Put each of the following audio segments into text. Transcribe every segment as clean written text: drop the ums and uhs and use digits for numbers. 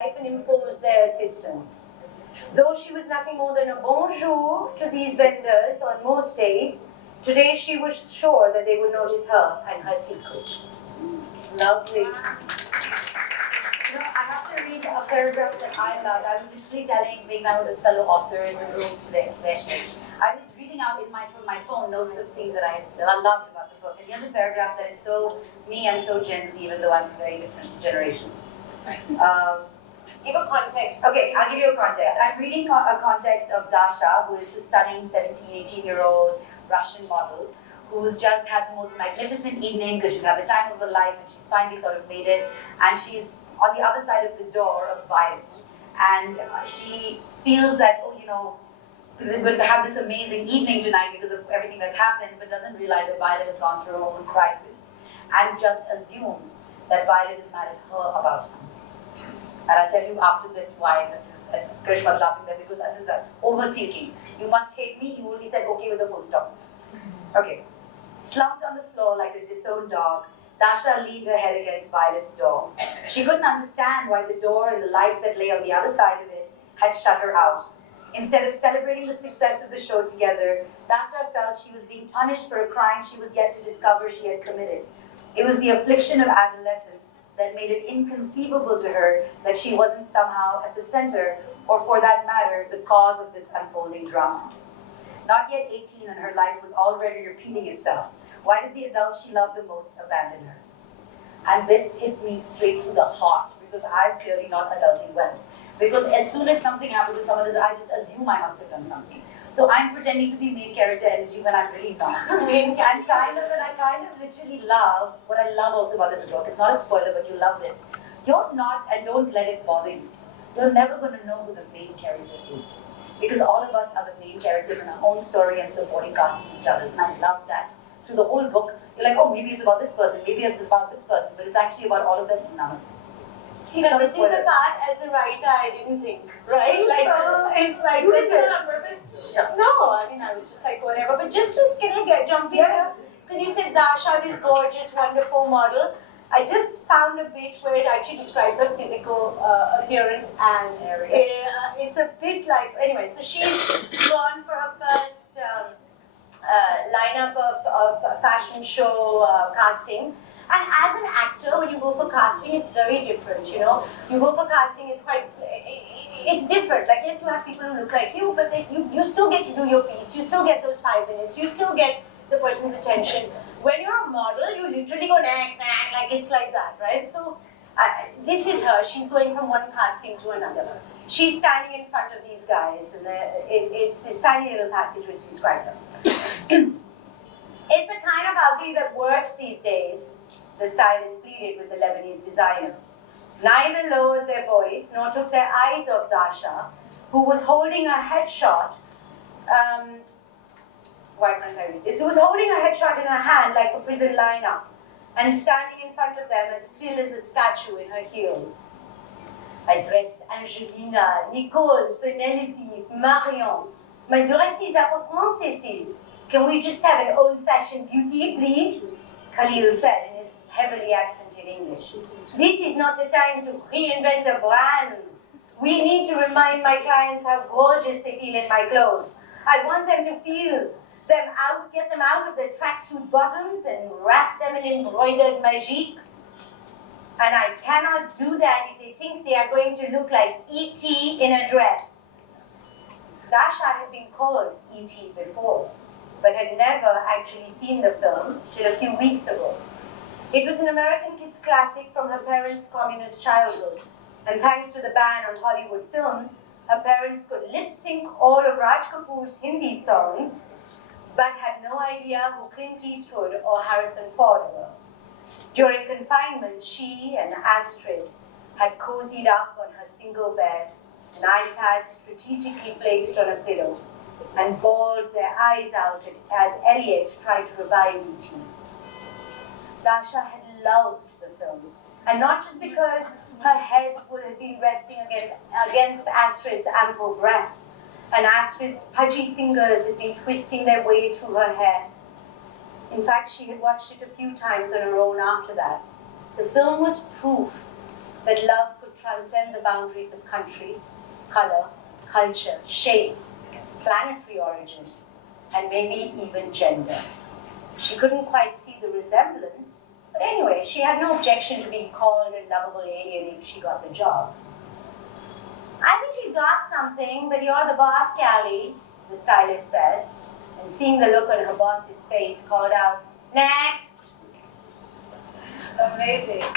and impose their assistance. Though she was nothing more than a bonjour to these vendors on most days, today she was sure that they would notice her and her secret. Lovely. I have to read a paragraph that I loved. I was literally telling Vig, I was a fellow author in the room today. I was reading out from my phone notes of things that I loved about the book. And here's a paragraph that is so me and so Gen Z, even though I'm a very different generation. Give a context. Okay, I'll give you a context. I'm reading a context of Dasha, who is the stunning 17, 18-year-old Russian model, who's just had the most magnificent evening because she's had the time of her life and she's finally sort of made it. And she's on the other side of the door of Violet. And she feels that, we're going to have this amazing evening tonight because of everything that's happened, but doesn't realize that Violet has gone through her own crisis and just assumes that Violet is mad at her about something. And I'll tell you after this why this is, Karishma's laughing there because this is overthinking. You must hate me, you only said okay with a full stop. Okay. Slumped on the floor like a disowned dog, Dasha leaned her head against Violet's door. She couldn't understand why the door and the life that lay on the other side of it had shut her out. Instead of celebrating the success of the show together, Dasha felt she was being punished for a crime she was yet to discover she had committed. It was the affliction of adolescence that made it inconceivable to her that she wasn't somehow at the center, or for that matter, the cause of this unfolding drama. Not yet 18 and her life was already repeating itself. Why did the adults she loved the most abandon her? And this hit me straight to the heart because I'm clearly not adulting well. Because as soon as something happens to someone, I just assume I must have done something. So I'm pretending to be main character energy when I'm really not. And I kind of literally love, what I love also about this book, it's not a spoiler, but you love this. You're not, and don't let it bother you. You're never going to know who the main character is. Because all of us are the main characters in our own story and supporting cast of each other's. And I love that. Through the whole book, you're like, oh, maybe it's about this person, maybe it's about this person, but it's actually about all of them and none of them. See, now this is the part as a writer I didn't think, right? It's like you didn't do it on purpose? No, I mean I was just like whatever. But just can I jump in here? Because you said Dasha, this gorgeous, wonderful model. I just found a bit where it actually describes her physical appearance and it's a bit like anyway. So she's gone for her first lineup of fashion show casting. And as an actor, when you go for casting, it's very different, You go for casting, it's different. Like, yes, you have people who look like you, but you still get to do your piece. You still get those 5 minutes. You still get the person's attention. When you're a model, you literally go next, like it's like that, right? So this is her. She's going from one casting to another. She's standing in front of these guys, and it's this tiny little passage which describes her. It's the kind of ugly that works these days, the stylist pleaded with the Lebanese designer. Neither lowered their voice nor took their eyes off Dasha, who was holding a headshot. Why can't I read this? Who was holding a headshot in her hand like a prison lineup and standing in front of them as still as a statue in her heels. I dress Angelina, Nicole, Penelope, Marion. My dresses are for princesses. Can we just have an old-fashioned beauty, please? Khalil said in his heavily accented English. This is not the time to reinvent a brand. We need to remind my clients how gorgeous they feel in my clothes. I want them to feel them out, get them out of their tracksuit bottoms and wrap them in embroidered magique. And I cannot do that if they think they are going to look like E.T. in a dress. Dasha had been called E.T. before, but had never actually seen the film till a few weeks ago. It was an American kids' classic from her parents' communist childhood, and thanks to the ban on Hollywood films, her parents could lip-sync all of Raj Kapoor's Hindi songs, but had no idea who Clint Eastwood or Harrison Ford were. During confinement, she and Astrid had cozied up on her single bed, an iPad strategically placed on a pillow, and bawled their eyes out as Elliot tried to revive E.T. Dasha had loved the film, and not just because her head would have been resting against Astrid's ample breasts, and Astrid's pudgy fingers had been twisting their way through her hair. In fact, she had watched it a few times on her own after that. The film was proof that love could transcend the boundaries of country, color, culture, shape, planetary origin, and maybe even gender. She couldn't quite see the resemblance, but anyway, she had no objection to being called a lovable alien if she got the job. I think she's got something, but you're the boss, Callie, the stylist said, and seeing the look on her boss's face, called out, "Next!" Amazing. So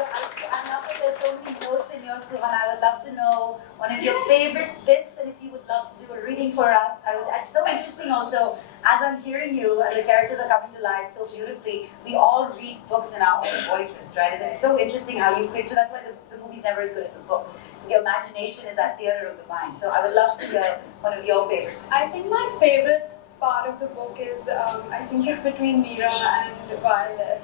I love that there's so many notes in yours, Suhana. I would love to know one of your favorite bits, and if you would love to do a reading for us. It's so interesting also, as I'm hearing you, and the characters are coming to life so beautifully, we all read books in our own voices, right? And it's so interesting how you picture, that's why the movie's never as good as the book. Because your imagination is that theater of the mind. So I would love to hear one of your favorites. I think my favorite part of the book is, I think it's between Neera and Violet.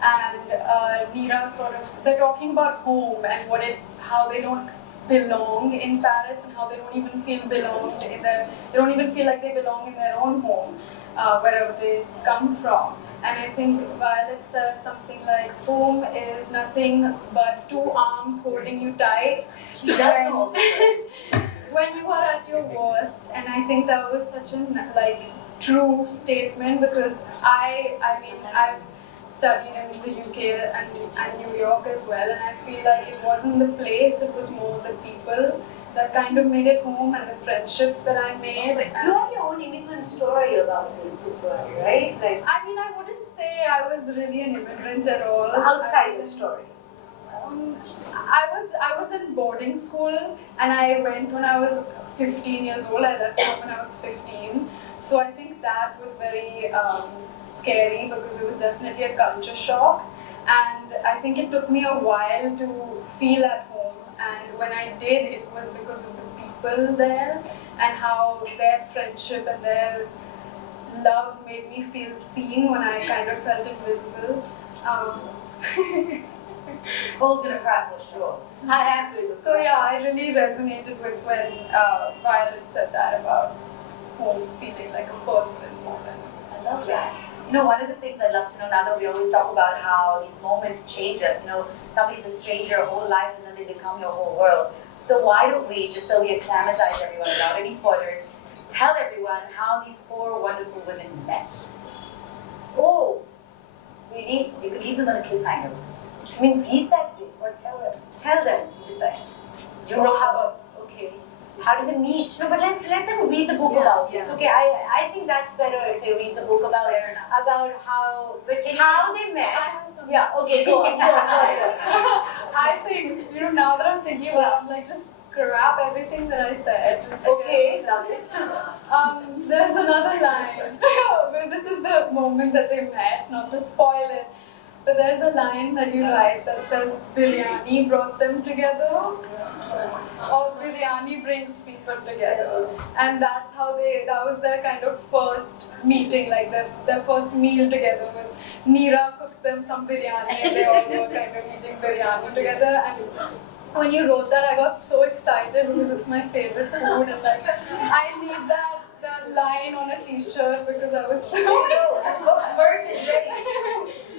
And Neera they're talking about home and how they don't belong in Paris and how they don't even feel they don't even feel like they belong in their own home, wherever they come from. And I think Violet says something like, home is nothing but two arms holding you tight when you are at your worst. And I think that was such a true statement, because I've studied in the UK and New York as well, and I feel like it wasn't the place, it was more the people that kind of made it home, and the friendships that I made. You have your own immigrant story about this as well, right? I wouldn't say I was really an immigrant at all. Outside the story. I was in boarding school, and I went when I was 15 years old. I left home when I was 15. So I think that was very scary, because it was definitely a culture shock. And I think it took me a while to feel at home. And when I did, it was because of the people there and how their friendship and their love made me feel seen when I kind of felt invisible. Cole's gonna cry for sure. I have to. So yeah, I really resonated with when Violet said that about home feeling like a person more than. I love that. You know, one of the things I'd love to know now that we always talk about how these moments change us. You know, somebody's a stranger your whole life and then they become your whole world. So why don't we, just so we acclimatize everyone without any spoilers, tell everyone how these four wonderful women met. Oh, really? You could leave them on a cliffhanger. I mean, read that book or tell them. Tell them. You decide. You Oh, wrote how the book. Okay. How did they meet? No, but let them read the book Yeah, about yeah. this. Okay, I think that's better if they read the book about Fair enough. how they met. I have some. Yeah. Okay. Go on. I think, now that I'm thinking about it, I'm like, just scrap everything that I said. Just Okay. Love it. There's another line where this is the moment that they met, not to spoil it. But there's a line that you write that says, biryani brought them together, or biryani brings people together. And that's how that was their kind of first meeting, like their first meal together was Neera cooked them some biryani and they all were kind of eating biryani together. And when you wrote that, I got so excited because it's my favorite food, and I need that line on a t-shirt because I was so Merch is ready.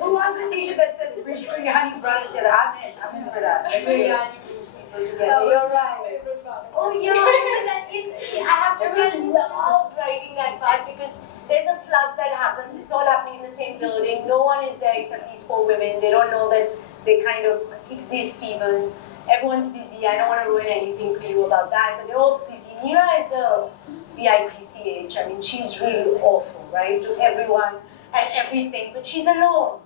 Who wants a t-shirt that says biryani brought us together? I'm in for that. Biryani brings people That together. was You're my right. favorite part. Oh yeah, that is. I have to say, I love writing that part because there's a flood that happens. It's all happening in the same building. No one is there except these four women. They don't know that they kind of exist even. Everyone's busy. I don't want to ruin anything for you about that, but they're all busy. Neera is a bitch. I mean, she's really awful, right, to everyone and everything. But she's alone,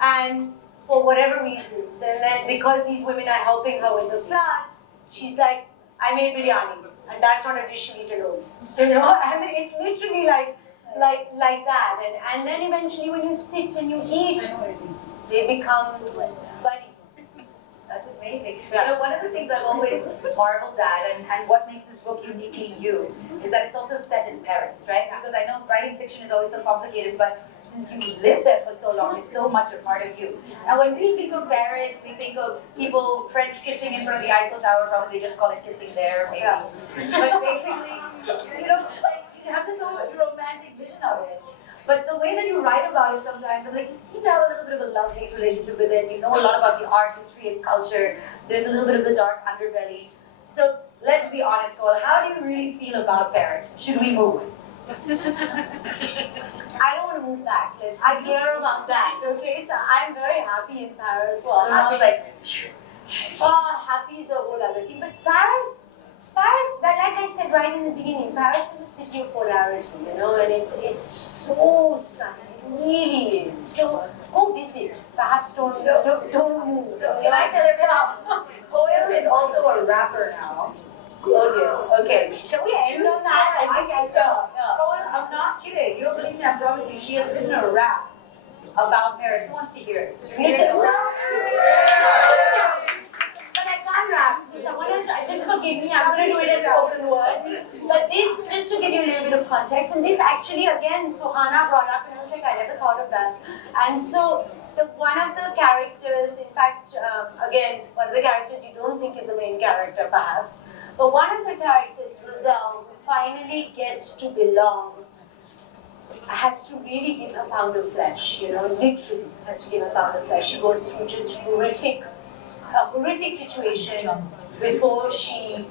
and for whatever reasons, and then because these women are helping her with the flood, she's like, I made biryani, and that's not a dish you eat alone, And it's literally like that, and then eventually when you sit and you eat, they become buddies. That's amazing. One of the things I've always marveled at, and what makes this book uniquely you, is that it's also set in Paris, right? Because I know writing fiction is always so complicated, but since you lived there for so long, it's so much a part of you. And when we think of Paris, we think of people French kissing in front of the Eiffel Tower, probably they just call it kissing there, maybe. But basically, you have this whole romantic vision of it. But the way that you write about it sometimes, I'm like, you seem to have a little bit of a love-hate relationship with it. You know a lot about the art history and culture. There's a little bit of the dark underbelly. So let's be honest, Koel, how do you really feel about Paris? Should we move? I don't want to move back. Let's be clear about that. Okay, so I'm very happy in Paris. Well, I was like, happy is a whole other thing. But Paris, like I said right in the beginning, Paris is a city of polarity, you know, and it's so stunning. It really is. So go visit. Perhaps don't move. so can I tell everyone, Koel is also a rapper now. Oh dear. Okay. Shall we end on that? I guess so. Koel, I'm not kidding. You don't believe me, I promise you. She has written a rap about Paris. Who wants to hear it? Should we hear this rap? But I can't rap, so someone else, just forgive me, I'm going to do it as spoken word. But this, just to give you a little bit of context, and this actually, again, Suhana brought up, and I was like, I never thought of that. And so, one of the characters, in fact, again, one of the characters you don't think is the main character, perhaps, but one of the characters, Rosal, who finally gets to belong, has to really give a pound of flesh, you know, literally has to give a pound of flesh. She goes through just a horrific situation before she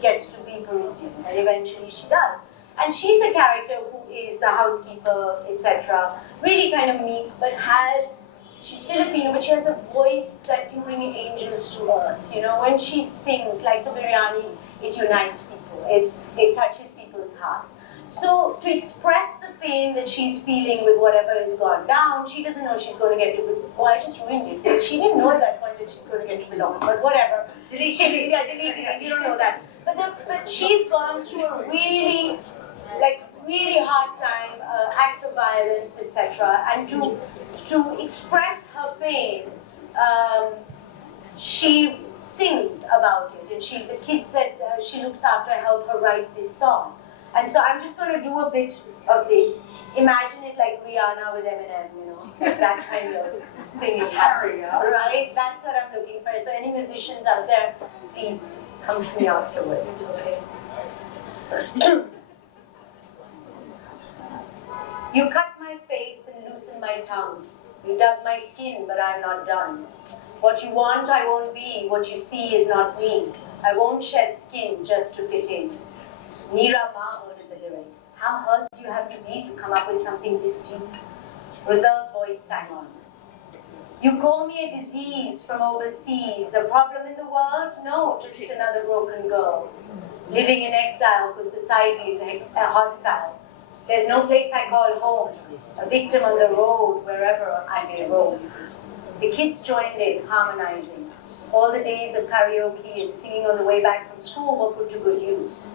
gets to be Parisian, and eventually she does. And she's a character who is the housekeeper, etc. Really kind of meek, but she's Filipino, but she has a voice that can bring angels to earth. You know, when she sings, like the biryani, it unites people, it touches people's hearts. So to express the pain that she's feeling with whatever has gone down, she doesn't know she's going to get to. Oh, I just ruined it. She didn't know at that point that she's going to get to belong, but whatever. Delete it. You don't know that. But she's gone through a really hard time, act of violence, etc. And to express her pain, she sings about it, and the kids that she looks after help her write this song. And so I'm just going to do a bit of this. Imagine it like Rihanna with Eminem, you know, that kind of thing is happening, right? That's what I'm looking for. So any musicians out there, please come to me afterwards, okay? You cut my face and loosen my tongue. You dug my skin, but I'm not done. What you want, I won't be. What you see is not me. I won't shed skin just to fit in. Neera Ma ordered the lyrics. How hurt do you have to be to come up with something this deep? Rosal's voice sang on. You call me a disease from overseas, a problem in the world? No, just another broken girl. Living in exile because society is hostile. There's no place I call home, a victim on the road wherever I may roam. The kids joined in, harmonizing. All the days of karaoke and singing on the way back from school were put to good use.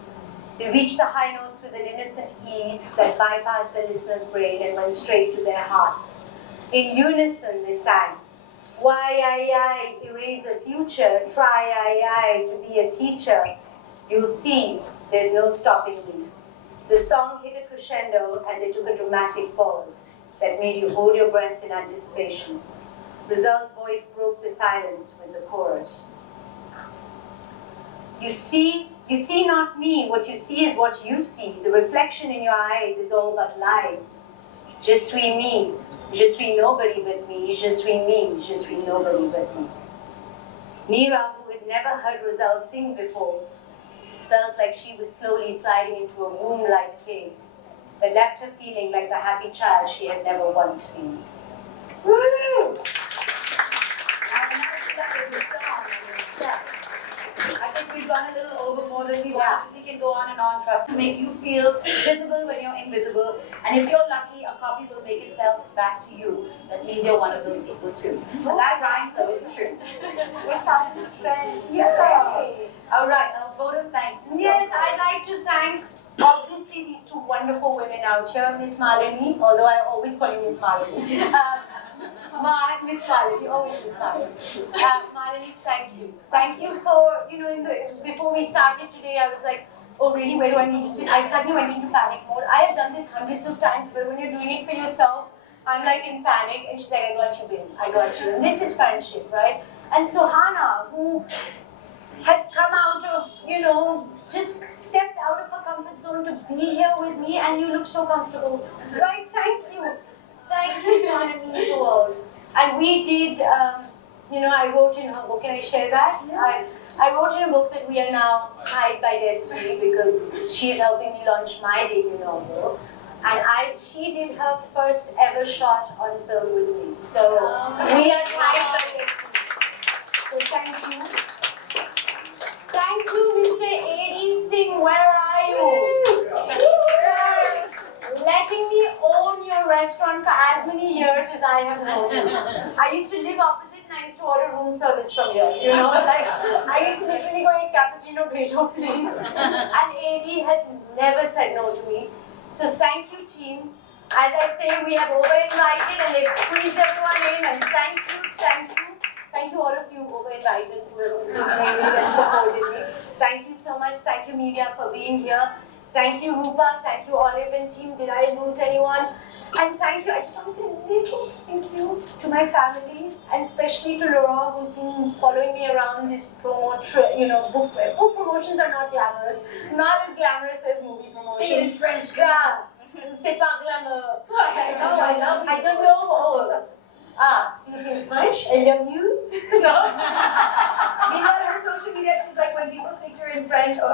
They reached the high notes with an innocent ease that bypassed the listener's brain and went straight to their hearts. In unison they sang, why, I, erase the future, try, I, to be a teacher. You'll see, there's no stopping me. The song hit a crescendo and they took a dramatic pause that made you hold your breath in anticipation. Rosal's voice broke the silence with the chorus. You see not me, what you see is what you see. The reflection in your eyes is all but lies. Je suis me, je suis nobody but me, je suis me, je suis nobody but me. Neera, who had never heard Rosal sing before, felt like she was slowly sliding into a womb-like cave that left her feeling like the happy child she had never once been. Woo! I think we've gone a little over more than we wanted. We can go on and on. Trust to make you feel visible when you're invisible. And if you're lucky, a copy will make itself back to you. That means you're one of those people too. And that rhymes, so it's true. We're such friends. Yay! All right, a vote of thanks. Yes, I'd like to thank, obviously, these two wonderful women out here, Miss Malini, although I always call you Miss Malini. Miss Malini, always Miss Malini. Malini, thank you. Thank you for, before we started today, I was like, oh really, where do I need to sit? I suddenly went into panic mode. I have done this hundreds of times, but when you're doing it for yourself, I'm like in panic, and she's like, I got you, babe, I got you. And this is friendship, right? And Suhana, who has come out of, just stepped out of her comfort zone to be here with me, and you look so comfortable. Right? Thank you. Thank you, Suhana. It means the world. And we did, I wrote in her book, can I share that? Yeah. I wrote in a book that we are now tied by destiny because she is helping me launch my debut novel. And she did her first ever shot on film with me. So we are tied by destiny. So thank you. Thank you, Mr. A.D. Singh. Where are you? For letting me own your restaurant for as many years as I have known you. I used to live opposite and I used to order room service from here. I used to literally go eat cappuccino, Beto, please. And A.D. has never said no to me. So thank you, team. As I say, we have over-invited and they've squeezed everyone in, and thank you. Thank you all of you over-invited who have made and supported me. Thank you so much. Thank you, media, for being here. Thank you, Rupa. Thank you, Olive and team. Did I lose anyone? And thank you. I just want to say a little thank you to my family, and especially to Laurent, who's been following me around this book promotions are not glamorous. Not as glamorous as movie promotions. Say it in French. Yeah. C'est pas glamour. I love you. I don't know. See you in French. I love you. No. Meanwhile, on her social media, she's like, when people speak to her in French, or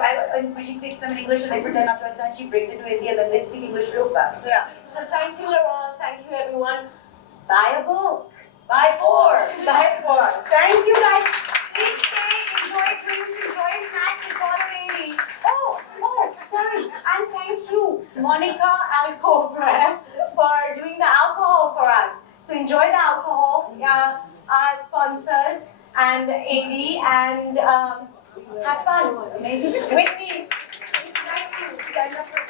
when she speaks to them in English and they pretend not to understand, she breaks into Hindi and then they speak English real fast. Yeah. So thank you, Laurent. Thank you, everyone. Buy a book. Buy 4. Buy 4. Thank you, guys. Please stay, enjoy drinks, enjoy snacks, and follow Amy. Oh, sorry. And thank you, Monica Alcover, for doing the alcohol for us. So enjoy the alcohol, our sponsors, and AD, and have fun. Amazing. With me. Thank you. Stand up for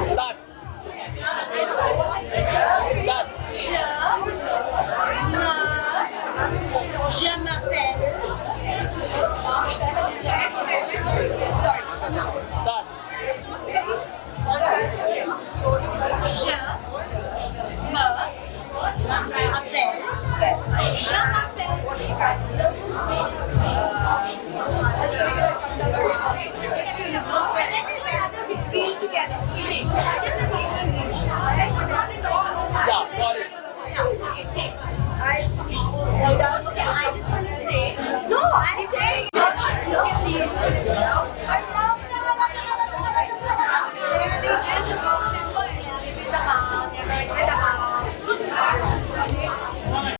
Start. Je m'appelle. Start. Je m'appelle. Let's read together. Just Yeah, sorry. okay, take. Okay, I just want to say. No, I'm saying. Look at these.